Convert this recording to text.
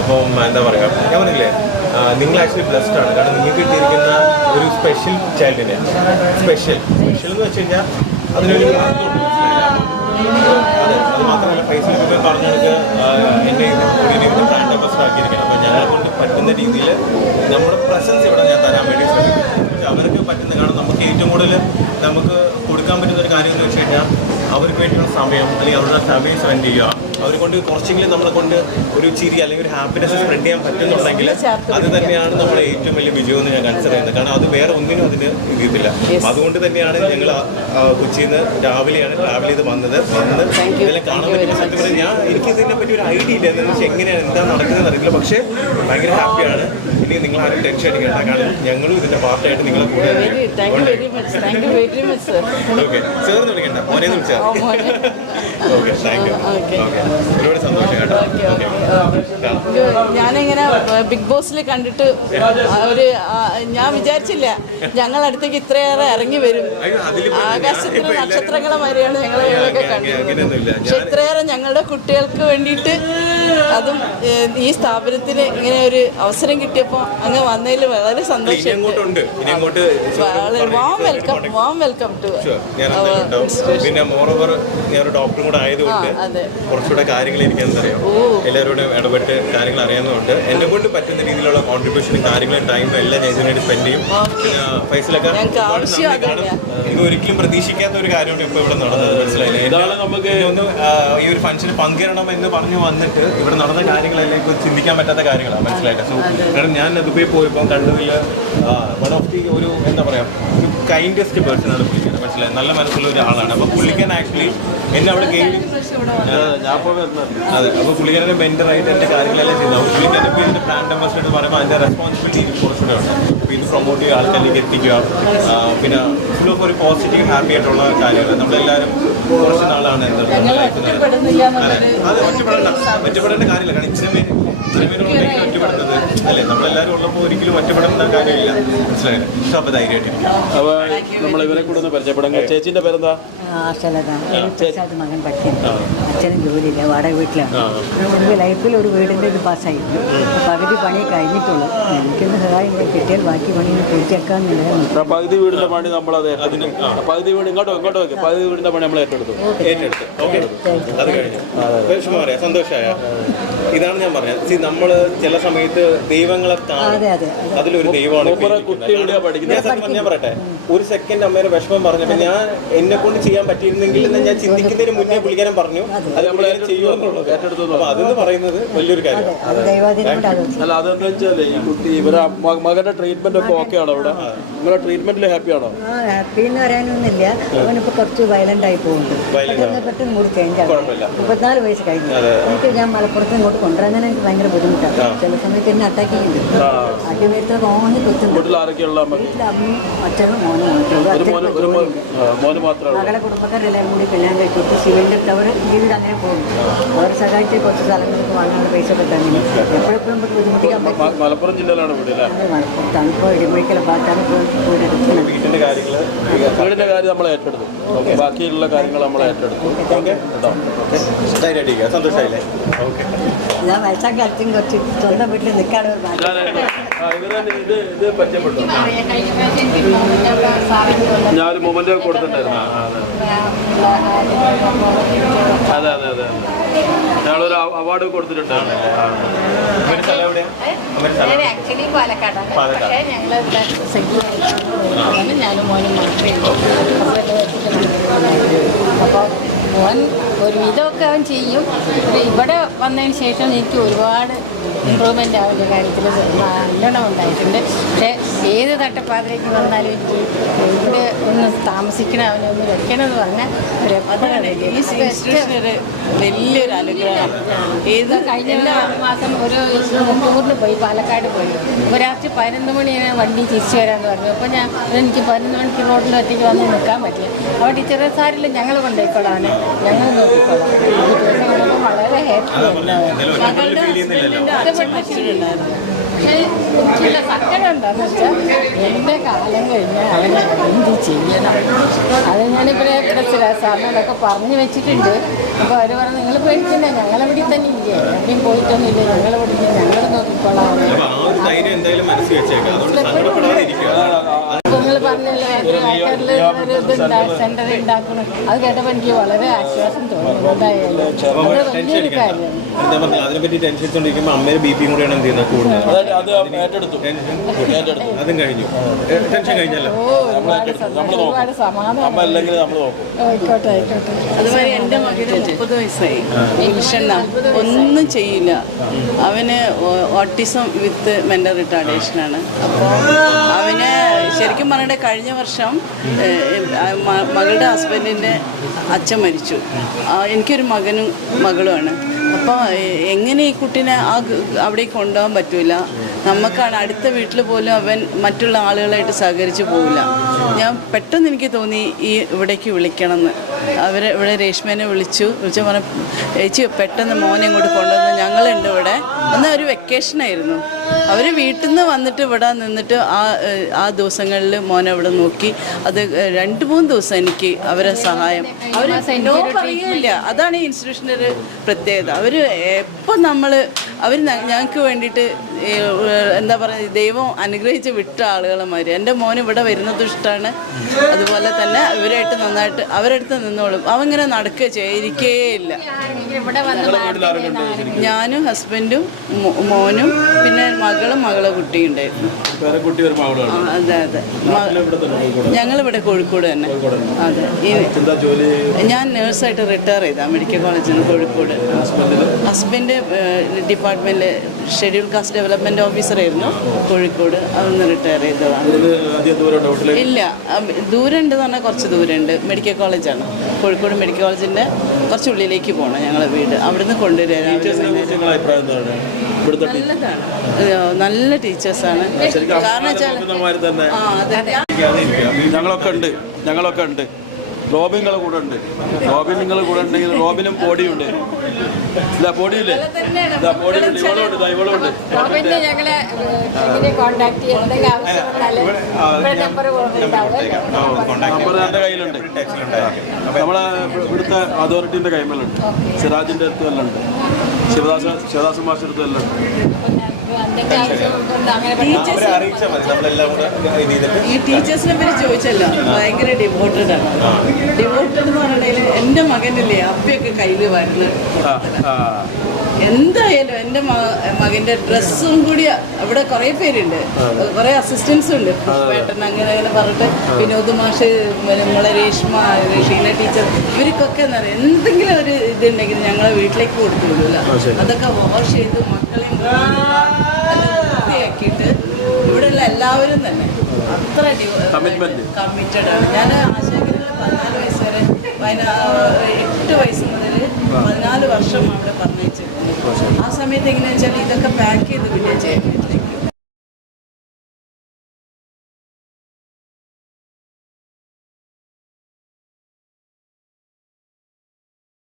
അപ്പം എന്താ പറയുക, ഞാൻ പറഞ്ഞില്ലേ നിങ്ങൾ ആക്ച്വലി ബ്ലെസ്ഡ് ആണ്. കാരണം നിങ്ങൾക്ക് കിട്ടിയിരിക്കുന്ന ഒരു സ്പെഷ്യൽ ചൈൽഡിനെ, സ്പെഷ്യൽ എന്ന് വെച്ച് കഴിഞ്ഞാൽ അതിനൊരു അർത്ഥമുണ്ട്. അതെ, അത് മാത്രമല്ല ഫേസ്ബുക്കിൽ പറഞ്ഞെടുക്ക് എന്നെ ഇതിൻ്റെ ബ്രാൻഡ് അംബാസഡർ ആക്കിയിരിക്കണം. അപ്പോൾ ഞങ്ങളെ കൊണ്ട് പറ്റുന്ന രീതിയിൽ നമ്മുടെ പ്രസൻസ് ഇവിടെ ഞാൻ തരാൻ വേണ്ടി ശ്രമിക്കും. പക്ഷെ അവർക്ക് പറ്റുന്ന, കാരണം നമുക്ക് ഏറ്റവും കൂടുതൽ നമുക്ക് കൊടുക്കാൻ പറ്റുന്ന ഒരു കാര്യം എന്ന് വെച്ച് കഴിഞ്ഞാൽ അവർക്ക് വേണ്ടിയുള്ള സമയം, അല്ലെങ്കിൽ അവരുടെ ഫാമിലി സ്പെൻഡ് ചെയ്യുക, അവരെ കൊണ്ട് കുറച്ചെങ്കിലും നമ്മളെ കൊണ്ട് ഒരു ചിരി അല്ലെങ്കിൽ ഒരു ഹാപ്പിനെസ് സ്പ്രെഡ് ചെയ്യാൻ പറ്റുന്നുണ്ടെങ്കിൽ അത് തന്നെയാണ് നമ്മുടെ ഏറ്റവും വലിയ വിജയം എന്ന് ഞാൻ കൺസിഡർ ചെയ്യുന്നത്. കാരണം അത് വേറെ ഒന്നിനും അതിന് ഇതില്ല. അതുകൊണ്ട് തന്നെയാണ് ഞങ്ങൾ കൊച്ചിയിൽ നിന്ന് രാവിലെയാണ് ട്രാവൽ ചെയ്ത് വന്ന് ഇതെല്ലാം കാണാൻ പറ്റുന്ന സത്യം പറഞ്ഞാൽ എനിക്ക് ഇതിനെ പറ്റി ഒരു ഐഡിയ ഇല്ല. എന്താണെന്ന് വെച്ചാൽ എങ്ങനെയാണ് എന്താ നടക്കുന്നത് അറിയില്ല. പക്ഷേ ഭയങ്കര ഹാപ്പിയാണ്. ഇനി നിങ്ങൾ ആരും ടെൻഷൻ അടിക്കേണ്ട, കാരണം ഞങ്ങളും ഇതിന്റെ പാർട്ടായിട്ട് നിങ്ങളെ കൂടെ. ഓക്കെ, ചേർന്ന് വിളിക്കണ്ട, മോനെ വിളിച്ചാൽ ഓക്കെ. Thank you. ഓക്കെ, ഒരുപാട് സന്തോഷം കേട്ടോ. ഞാനിങ്ങനെ ബിഗ് ബോസിൽ കണ്ടിട്ട് ഞാൻ വിചാരിച്ചില്ല ഞങ്ങളടുത്തേക്ക് ഇത്രയേറെ ഇറങ്ങി വരും. ആകാശത്തിലെ നക്ഷത്രങ്ങളെ മാതിരിയാണ് ഞങ്ങളൊക്കെ കണ്ടത്. പക്ഷെ ഇത്രയേറെ ഞങ്ങളുടെ കുട്ടികൾക്ക് വേണ്ടിയിട്ട്, അതും ഈ സ്ഥാപനത്തിന് ഇങ്ങനെ ഒരു അവസരം കിട്ടിയപ്പോൾ അങ്ങ് വന്നതിൽ വളരെ സന്തോഷമുണ്ട്. Warm welcome to. പിന്നെ മോറോവർ ഞാനൊരു ഡോക്ടറും കൂടെ ആയതുകൊണ്ട് കുറച്ചുകൂടെ കാര്യങ്ങൾ എനിക്ക് എന്തറിയാം, എല്ലാവരോടും ഇടപെട്ട് കാര്യങ്ങൾ അറിയാവുന്നതുകൊണ്ട് എന്നെ കൊണ്ട് പറ്റുന്ന രീതിയിലുള്ള കോൺട്രിബ്യൂഷനും കാര്യങ്ങളും ടൈമും എല്ലാം ഞാൻ ഇതിനായിട്ട് സ്പെൻഡ് ചെയ്യും. ഫൈസലൊക്കെ ഇത് ഒരിക്കലും പ്രതീക്ഷിക്കാത്ത ഒരു കാര്യമാണ് ഇപ്പോൾ ഇവിടെ നടന്നത്. മനസ്സിലായില്ലേ? ഇതാണ് നമുക്ക് ഒന്ന് ഈ ഒരു ഫംഗ്ഷന് പങ്കെടുക്കണം എന്ന് പറഞ്ഞു വന്നിട്ട് ഇവിടെ നടന്ന കാര്യങ്ങളെല്ലാം ഇപ്പോൾ ചിന്തിക്കാൻ പറ്റാത്ത കാര്യങ്ങളാണ്. മനസ്സിലായില്ല? സോ കാരണം ഞാൻ ദുബായി പോയപ്പോൾ കണ്ടതിൽ വൺ ഓഫ് ദി ഒരു എന്താ പറയുക, ഒരു കൈൻഡസ്റ്റ് പേഴ്സൺ ആണ് പുള്ളിക്കാരൻ. മനസ്സിലായി? നല്ല മനസ്സുള്ള ഒരു ആളാണ്. അപ്പോൾ പുള്ളിക്കാരൻ ആക്ച്വലി എന്നെ അവിടെ കയറി അതെ, അപ്പോൾ പുള്ളിക്കാരൻ്റെ മെൻ്ററായിട്ട് എൻ്റെ കാര്യങ്ങളെല്ലാം ചെയ്തു. അപ്പോൾ പുള്ളിക്കാരൻ്റെ ഇപ്പോൾ ഇതിൻ്റെ ബ്രാൻഡ് അംബാസഡർ എന്ന് പറയുമ്പോൾ അതിൻ്റെ റെസ്പോൺസിബിലിറ്റി കുറച്ചുകൂടെ ഉണ്ട്. അപ്പോൾ ഇത് പ്രൊമോട്ട് ചെയ്യുക, ആൾക്കാരിലേക്ക് എത്തിക്കുക, പിന്നെ ഫുൾ ഓഫ് ഒരു പോസിറ്റീവ് ഹാപ്പി ആയിട്ടുള്ള കാര്യങ്ങൾ. നമ്മളെല്ലാവരും കുറച്ച് നാളാണ് അത് ഒറ്റപ്പെടേണ്ട കാര്യമില്ല. കാരണം ഇച്ചിരി ഒറ്റപ്പെടുന്നത് അല്ലേ, നമ്മളെല്ലാവരും ഉള്ളപ്പോൾ ഒരിക്കലും ഒറ്റപ്പെടുന്ന കാര്യമില്ല. മനസ്സിലായില്ലേ? പക്ഷെ അപ്പോൾ ധൈര്യമായിട്ടിരിക്കും. അപ്പോൾ നമ്മൾ ഇവരെ കൂടെ ഒന്ന് പരിചയപ്പെടാം. ചേച്ചീൻ്റെ പേരെന്താ? മകൻ പഠിക്കുന്നു. അച്ഛനും ജോലിയില്ല, വാടക വീട്ടിലാണ്. എനിക്ക് ലൈഫിൽ ഒരു വീടിൻ്റെ ഇത് പാസ്സായിരുന്നു. പകുതി പണി കഴിഞ്ഞിട്ടുള്ളൂ. എനിക്കൊന്ന് സഹായം കിട്ടിയാൽ ബാക്കി പണി പൂർത്തിയാക്കാമെന്നുള്ളത്. പകുതി വീടിൻ്റെ പണി നമ്മളത് പകുതി വീട് ഇങ്ങോട്ടോ പകുതി വീടിൻ്റെ പണി നമ്മൾ ഏറ്റെടുത്തു. അത് കഴിഞ്ഞു സന്തോഷമായ. ഇതാണ് ഞാൻ പറഞ്ഞത്, നമ്മൾ ചില സമയത്ത് ദൈവങ്ങളെ അതിലൊരു ദൈവമാണ്. ഞാൻ പറയട്ടെ, ഒരു സെക്കൻഡ് അമ്മയുടെ വിഷമം പറഞ്ഞപ്പോൾ ഞാൻ എന്നെ കൊണ്ട് ചെയ്യാൻ പറ്റിയിരുന്നെങ്കിൽ എന്ന് ഞാൻ ചിന്തിക്കുന്നതിന് മുന്നേ പുള്ളിക്കാരൻ പറഞ്ഞു അത് നമ്മൾ ചെയ്യുമെന്നുള്ളത്. അപ്പൊ അതെന്ന് പറയുന്നത് വലിയൊരു കാര്യം. അല്ല, അതെന്താ വെച്ചാൽ ഈ കുട്ടി ഇവരെ മകന്റെ ട്രീറ്റ്മെന്റ് ഒക്കെ ഓക്കെ ആണോ? ഇവിടെ നിങ്ങളുടെ ട്രീറ്റ്മെന്റിൽ ഹാപ്പി ആണോ? ഹാപ്പി എന്ന് പറയാനൊന്നുമില്ല. അവനിപ്പോ കുറച്ച് വയലന്റ് ആയി പോകുന്നുണ്ട്. പെട്ടെന്ന് മൂഡ് ചേഞ്ച് ആകും. 34 വയസ്സ് കഴിഞ്ഞു. എനിക്ക് ഞാൻ മലപ്പുറത്ത് ഇങ്ങോട്ട് കൊണ്ടുവരാൻ എനിക്ക് ഭയങ്കര ബുദ്ധിമുട്ടാണ്. ചില സമയത്ത് എന്നെ അറ്റാക്ക് ചെയ്യുന്നുണ്ട്. ആദ്യമേത്ര മോന് കൊത്തുന്നുണ്ട്. അമ്മയും അച്ഛനും മോനും മകളെ കുടുംബക്കാരെല്ലാം കൂടി കല്യാണം കഴിച്ചു. സിവിലിന്റെ അവർ ജീവിതം അങ്ങനെ പോകുന്നു. അവരെ സഹായിച്ച് കുറച്ച് സ്ഥലങ്ങൾക്ക് വാങ്ങാനുള്ള പൈസ ഒക്കെ തന്നെ എപ്പോഴെപ്പോഴും നമുക്ക് ബുദ്ധിമുട്ടിക്കാൻ പറ്റും. മലപ്പുറം ജില്ലയിലാണ് തണുപ്പോ ഇടിമൊഴിക്കല ഭാഗത്താണ് വീടിന്റെ കാര്യം നമ്മൾ ഏറ്റെടുത്തു. ബാക്കിയുള്ള കാര്യങ്ങൾ നമ്മൾ ഏറ്റെടുത്തു. സന്തോഷമായില്ലേ? ഞാൻ വയസ്സാക്കാലത്തും കുറച്ച് സ്വന്തം വീട്ടിൽ നിൽക്കാണ് ഞാനൊരു മൊമെന്റ് കൊടുത്തിട്ടുണ്ടായിരുന്നു. അതെ അതെ അതെ, ഞങ്ങളൊരു അവാർഡ് കൊടുത്തിട്ടുണ്ടായിരുന്നു. ആക്ച്വലി പാലക്കാടാണ്. പക്ഷേ ഞങ്ങളിവിടെ ഞാനും മോനും മാത്രമേ അപ്പോൾ മോൻ ഒരുവിധമൊക്കെ അവൻ ചെയ്യും. ഇവിടെ വന്നതിന് ശേഷം എനിക്ക് ഒരുപാട് ഇമ്പ്രൂവ്മെൻ്റ് ആവുന്ന കാര്യത്തിൽ നല്ലോണം ഉണ്ടായിട്ടുണ്ട്. പക്ഷേ ഏത് തട്ടപ്പാതിലേക്ക് വന്നാലും എനിക്ക് ഇവിടെ ഒന്ന് താമസിക്കണം, അവനൊന്ന് വെക്കണമെന്ന് പറഞ്ഞാൽ വലിയൊരു അനുഗ്രഹം. ഏത് കഴിഞ്ഞ മാസം ഒരു ടൂറിന് പോയി, പാലക്കാട് പോയി. അപ്പോൾ രാത്രി 11 മണിയാണ് വണ്ടി തിരിച്ചു വരാമെന്ന് പറഞ്ഞു. അപ്പോൾ എനിക്ക് 11 മണിക്ക് റോഡിൽ ഒറ്റയ്ക്ക് വന്ന് നിൽക്കാൻ പറ്റില്ല. അപ്പോൾ ടീച്ചറെ സാരില്ല, ഞങ്ങൾ കൊണ്ടുപോയിക്കോളാണ്, ഞങ്ങൾ നോക്കിക്കോളാം. വളരെ പക്ഷേ എനിക്കുള്ള സങ്കടം എന്താണെന്ന് വെച്ചാൽ എൻ്റെ കാലം കഴിഞ്ഞാൽ അവനെ എന്ത് ചെയ്യണം. അത് ഞാനിവിടെ സാറിനോടൊക്കെ പറഞ്ഞു വെച്ചിട്ടുണ്ട്. അപ്പോൾ അവർ പറഞ്ഞു നിങ്ങൾ പേടിക്കണ്ട, ഞങ്ങളെവിടെ തന്നെ ഇല്ലേ, എവിടെയും പോയിട്ടൊന്നുമില്ല, ഞങ്ങളിവിടെ നോക്കിക്കോളാം. അപ്പൊ ആ ഒരു ധൈര്യം എന്തായാലും മനസ്സിൽ വെച്ചേക്കാം. അതുകൊണ്ട് സങ്കടപ്പെടാതെ ഇരിക്കുക. നിങ്ങൾ പറഞ്ഞല്ലോ ഏക്കറിൽ ഒരു സെന്റർ ഉണ്ടാക്കണം. അത് കേട്ടപ്പോൾ എനിക്ക് വളരെ ആശ്വാസം തോന്നുന്നു. എന്തായാലും അത് വലിയൊരു കാര്യമാണ്. എന്താ പറഞ്ഞാൽ അതിനെപ്പറ്റി ടെൻഷൻ എടുത്തോണ്ടിരിക്കുമ്പോൾ അമ്മയുടെ ബി പി കൂടെയാണ് എന്ത് ചെയ്യുന്നത് കൂടുന്നത്. അത് ഏറ്റെടുത്തു. അതും കഴിഞ്ഞു. ടെൻഷൻ കഴിഞ്ഞല്ലോ. ഒരുപാട് സമാധാനം. അമ്മ അല്ലെങ്കിൽ നമ്മൾ നോക്കും. ആയിക്കോട്ടെ ആയിക്കോട്ടെ. അതുമാതിരി എൻ്റെ മകന് 30 വയസ്സായി. ഇൻഷണ്ണ ഒന്നും ചെയ്യില്ല. അവന് ഓട്ടിസം വിത്ത് മെൻ്റൽ റിട്ടാർഡേഷനാണ്. അപ്പോൾ അവന് ശരിക്കും പറഞ്ഞിട്ട് കഴിഞ്ഞ വർഷം മകളുടെ ഹസ്ബൻഡിൻ്റെ അച്ഛൻ മരിച്ചു. എനിക്കൊരു മകനും മകളുമാണ്. അപ്പോൾ എങ്ങനെ ഈ കുട്ടീനെ അവിടേക്ക് കൊണ്ടുപോകാൻ പറ്റില്ല. നമുക്കാണ് അടുത്ത വീട്ടിൽ പോലും അവൻ മറ്റുള്ള ആളുകളായിട്ട് സഹകരിച്ച് പോവില്ല. ഞാൻ പെട്ടെന്ന് എനിക്ക് തോന്നി ഈ ഇവിടേക്ക് വിളിക്കണമെന്ന്. ഇവിടെ രേഷ്മേനെ വിളിച്ചു പറഞ്ഞു, ചേച്ചി പെട്ടെന്ന് മോനെ ഇങ്ങോട്ട് കൊണ്ടുവന്ന് ഞങ്ങളുണ്ട് ഇവിടെ. എന്നാൽ ഒരു വെക്കേഷനായിരുന്നു. അവർ വീട്ടിൽ നിന്ന് വന്നിട്ട് ഇവിടെ നിന്നിട്ട് ആ ദിവസങ്ങളിൽ മോനെ ഇവിടെ നോക്കി. അത് 2-3 ദിവസം എനിക്ക് അവരെ സഹായം. അവർ നോ പറയുകയില്ല. അതാണ് ഈ ഇൻസ്റ്റിറ്റ്യൂഷൻ്റെ ഒരു പ്രത്യേകത. അവർ എപ്പം അവർ ഞങ്ങൾക്ക് വേണ്ടിയിട്ട് എന്താ പറയുക, ദൈവം അനുഗ്രഹിച്ച് വിട്ട ആളുകളുമാര്. എൻ്റെ മോൻ ഇവിടെ വരുന്നത് ഇഷ്ടമാണ്. അതുപോലെ തന്നെ ഇവരായിട്ട് നന്നായിട്ട് അവരടുത്ത് നിന്നോളും. അവങ്ങനെ നടക്കുക ഇരിക്കേയില്ല. ഞാനും ഹസ്ബൻഡും മോനും പിന്നെ മകളെ കുട്ടിയുണ്ടായിരുന്നു. അതെ അതെ. ഞങ്ങളിവിടെ കോഴിക്കോട് തന്നെ. അതെ. ഞാൻ നേഴ്സായിട്ട് റിട്ടയർ ചെയ്താ മെഡിക്കൽ കോളേജിൽ നിന്ന് കോഴിക്കോട്. ഹസ്ബൻഡ് ഡിപ്പാർട്ട്മെൻറ്റിൽ ഷെഡ്യൂൾ കാസ്റ്റ് ഡെവലപ്മെൻറ്റ് ഓഫീസറായിരുന്നു കോഴിക്കോട്. അതൊന്ന് റിട്ടയർ ചെയ്തതാണ്. ഇല്ല, ദൂരമുണ്ട് എന്ന് പറഞ്ഞാൽ കുറച്ച് ദൂരമുണ്ട്. മെഡിക്കൽ കോളേജാണ്. കോഴിക്കോട് മെഡിക്കൽ കോളേജിൻ്റെ കുറച്ച് ഉള്ളിലേക്ക് പോകണം ഞങ്ങളുടെ വീട്. അവിടുന്ന് കൊണ്ടുവരാൻ നല്ലതാണ്. നല്ല ടീച്ചേഴ്സാണ്. കാരണം ഞങ്ങളൊക്കെ ഉണ്ട്. റോബിൻ നിങ്ങളെ കൂടെ ഉണ്ട്. റോബിൻ നിങ്ങൾ കൂടെ ഉണ്ടെങ്കിൽ റോബിനും ബോഡിയുണ്ട്. ഇല്ല ബോഡിയില്ലേ? ബോഡിയുണ്ട്. ഇവളുണ്ട്. റോബിനെ ഞങ്ങളെ കോൺടാക്ട് ചെയ്യാൻ എന്തെങ്കിലും ആവശ്യം നമ്പർ എൻ്റെ കയ്യിലുണ്ട്. നമ്മളെ ഇവിടുത്തെ അതോറിറ്റീൻ്റെ കൈമേലുണ്ട്. സിറാജിൻ്റെ അടുത്ത് എല്ലാം ഉണ്ട്. ശിവദാസൻ മാസ്റ്റർ അടുത്ത് എല്ലാം ഉണ്ട്. ഈ ടീച്ചേഴ്സിനെ പറ്റി ചോദിച്ചല്ലോ, ഭയങ്കര ഡിവോട്ടഡ് ആണ്. ഡിവോട്ടഡ് എന്ന് പറഞ്ഞിട്ടുണ്ടെങ്കിൽ എൻ്റെ മകനില്ലേ അപ്പയൊക്കെ കയ്യിൽ വരുന്നത്. എന്തായാലും എൻ്റെ മകൻ്റെ ഡ്രസ്സും കൂടി ഇവിടെ കുറേ പേരുണ്ട്, കുറേ അസിസ്റ്റൻസും ഉണ്ട്. പുഷ്പേട്ടൻ അങ്ങനെ പറഞ്ഞിട്ട് വിനോദ് മാഷ്, നമ്മളെ രേഷ്മ, ഷീന ടീച്ചർ, ഇവർക്കൊക്കെ എന്താ പറയുക, എന്തെങ്കിലും ഒരു ഇതുണ്ടെങ്കിൽ ഞങ്ങളെ വീട്ടിലേക്ക് കൊടുത്തു വിടില്ല. അതൊക്കെ വാഷ് ചെയ്ത് മക്കളെയും വൃത്തിയാക്കിയിട്ട് ഇവിടെയുള്ള എല്ലാവരും തന്നെ അത്ര കമ്മിറ്റഡ് ആണ്. ഞാൻ ആശാകരയിൽ 14 വയസ്സ് വരെ 8 വയസ്സ് മുതൽ 14 വർഷം അവിടെ പറഞ്ഞിട്ടുണ്ട്. ആ സമയത്ത് എങ്ങനെയാണെന്ന് വെച്ചാൽ ഇതൊക്കെ പാക്ക് ചെയ്ത് വിടുക ചെയ്യും.